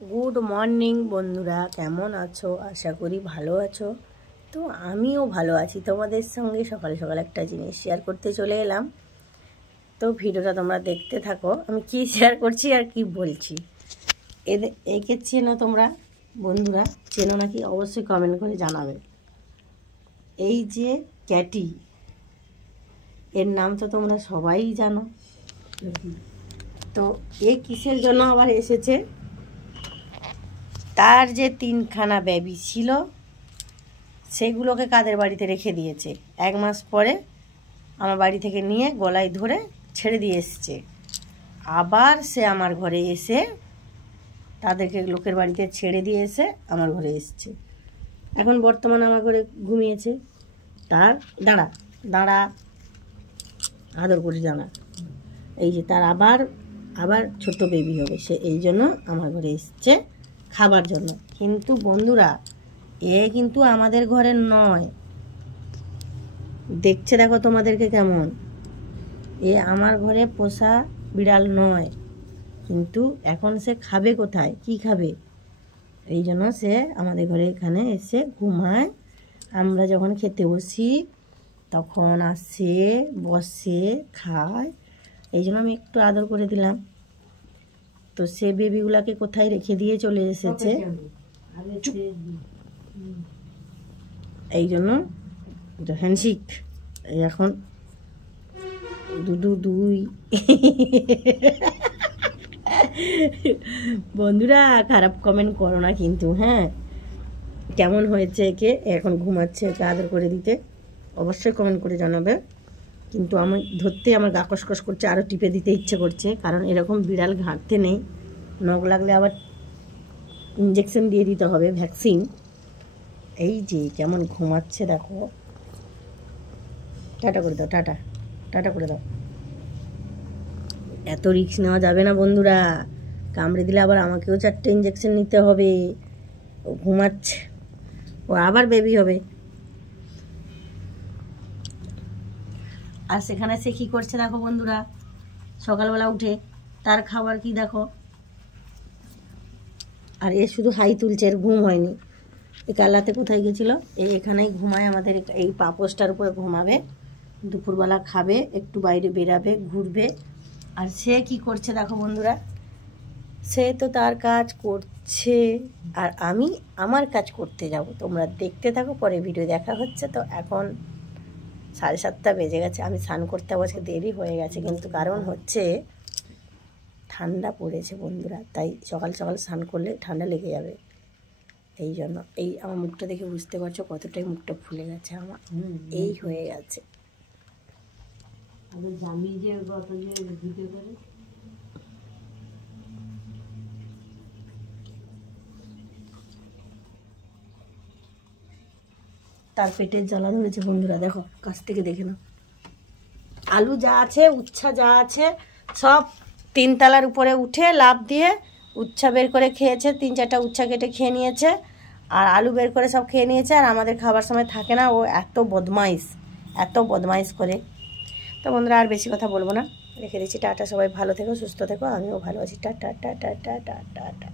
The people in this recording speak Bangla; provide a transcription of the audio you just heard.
গুড মর্নিং বন্ধুরা, কেমন আছো? আশা করি ভালো আছো। তো আমিও ভালো আছি। তোমাদের সঙ্গে সকালে সকালে একটা জিনিস শেয়ার করতে চলে এলাম। তো ভিডিওটা তোমরা দেখতে থাকো, আমি কি শেয়ার করছি আর কি বলছি। একে চেনো তোমরা বন্ধুরা? চেনো নাকি অবশ্যই কমেন্ট করে জানাবে। এই যে ক্যাটি, এর নাম তো তোমরা সবাই জানো। তো এ কিসের জন্য আবার এসেছে? তার যে 3খানা বেবি ছিল সেগুলোকে কাদের বাড়িতে রেখে দিয়েছে। 1 মাস পরে আমার বাড়ি থেকে নিয়ে গলায় ধরে ছেড়ে দিয়ে এসছে। আবার সে আমার ঘরে এসে তাদেরকে লোকের বাড়িতে ছেড়ে দিয়ে এসে আমার ঘরে এসছে। এখন বর্তমানে আমার ঘরে ঘুমিয়েছে। তার দাঁড়া দাঁড়া আদর করে দাঁড়া। এই যে তার আবার ছোট বেবি হবে, সে এই জন্য আমার ঘরে এসছে খাবার জন্য। কিন্তু বন্ধুরা, এ কিন্তু আমাদের ঘরের নয়। দেখছে দেখো তোমাদেরকে কেমন। এ আমার ঘরে পোষা বিড়াল নয়। কিন্তু এখন সে খাবে কোথায়, কি খাবে? এই জন্য সে আমাদের ঘরে এখানে এসে ঘুমায়। আমরা যখন খেতে বসি তখন আসে, বসে, খায়। এই জন্য আমি একটু আদর করে দিলাম। তো সে বেবিগুলাকে কোথায় রেখে দিয়ে চলে এসেছে, এই জন্য হ্যান্ডশিক। এখন দুই বন্ধুরা, খারাপ কমেন্ট করো না কিন্তু, হ্যাঁ? কেমন হয়েছে একে? এখন ঘুমাচ্ছে, একে আদর করে দিতে অবশ্যই কমেন্ট করে জানাবে। কিন্তু আমি ধরতে আমার গা কসকস করছে, আরও টিপে দিতে ইচ্ছে করছে, কারণ এরকম বিড়াল ঘাঁটতে নেই। নখ লাগলে আবার ইঞ্জেকশন দিয়ে দিতে হবে, ভ্যাকসিন। এই যে কেমন ঘুমাচ্ছে দেখো। টাটা করে দাও, টাটা টাটা করে দাও। এত রিস্ক নেওয়া যাবে না বন্ধুরা। কামড়ে দিলে আবার আমাকেও 4টে ইঞ্জেকশন নিতে হবে। ও ঘুমাচ্ছে, ও আবার বেবি হবে। আর সেখানে সে কী করছে দেখো বন্ধুরা। সকালবেলা উঠে তার খাবার কি দেখো। আর এ শুধু হাই তুলছে, এর ঘুম হয়নি। এ কালাতে কোথায় গেছিলো? এখানেই ঘুমায়, আমাদের এই পাপোসটার উপরে ঘুমাবে। দুপুরবেলা খাবে, একটু বাইরে বেরাবে, ঘুরবে। আর সে কি করছে দেখো বন্ধুরা। সে তো তার কাজ করছে আর আমি আমার কাজ করতে যাব। তোমরা দেখতে থাকো, পরে ভিডিও দেখা হচ্ছে। তো এখন 7:30 বেজে গেছে। আমি স্নান করতে আজকে দেরি হয়ে গেছে, কিন্তু কারণ হচ্ছে ঠান্ডা পড়েছে বন্ধুরা। তাই সকাল সকাল স্নান করলে ঠান্ডা লেগে যাবে। এই জন্য এই আমার মুখটা দেখে বুঝতে পারছো কতটাই মুখটা ফুলে গেছে আমার। এই হয়ে গেছে। তার পেটের জ্বালা ধরেছে বন্ধুরা, দেখো কাছ থেকে দেখে নাও। আলু যা আছে, উচ্ছা যা আছে, সব 3 তলার উপরে উঠে লাফ দিয়ে উচ্ছা বের করে খেয়েছে। 3-4টা উচ্ছা কেটে খেয়ে নিয়েছে, আর আলু বের করে সব খেয়ে নিয়েছে। আর আমাদের খাবার সময় থাকে না, ও এত বদমাইশ করে। তো বন্ধুরা, আর বেশি কথা বলবো না, রেখে দিচ্ছি। টাটা, সবাই ভালো থেকো, সুস্থ থেকো। আমিও ভালো আছি। Tata tata tata tata.